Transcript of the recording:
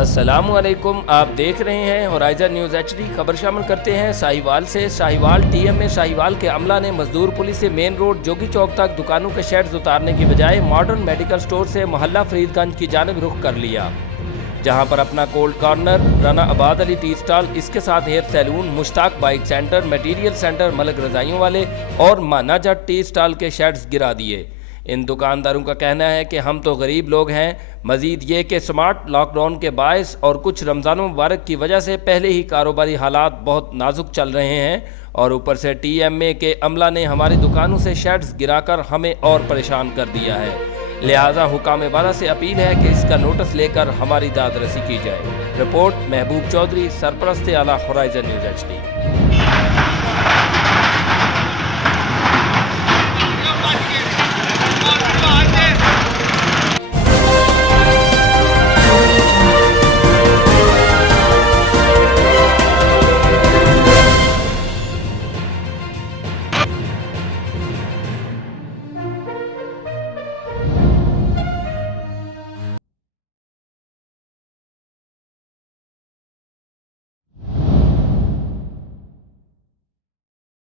अस्सलामुअलैकुम, आप देख रहे हैं होराइज़न न्यूज़ HD। खबर शामिल करते हैं साहिवाल से। साहिवाल TMA साहिवाल के अमला ने मजदूर पुलिस से मेन रोड जोगी चौक तक दुकानों के शेड्स उतारने की बजाय मॉडर्न मेडिकल स्टोर से मोहल्ला फरीदगंज की जानिब रुख कर लिया, जहां पर अपना कोल्ड कॉर्नर, राना आबाद अली टी स्टॉल, इसके साथ hair salon, Mushtaq bike centre, material centre, मलक रजाइयों वाले और माना जट टी स्टॉल के शेड्स गिरा दिए। इन दुकानदारों का कहना है कि हम तो गरीब लोग हैं। मजीद ये कि स्मार्ट लॉकडाउन के बायस और कुछ रमज़ान मुबारक की वजह से पहले ही कारोबारी हालात बहुत नाजुक चल रहे हैं और ऊपर से TMA के अमला ने हमारी दुकानों से शेड्स गिराकर हमें और परेशान कर दिया है। लिहाजा हुकाम वाला से अपील है कि इसका नोटिस लेकर हमारी दाद रसी की जाए। रिपोर्ट महबूब चौधरी, सरपरस्त आला होराइज़न न्यूज़ HD।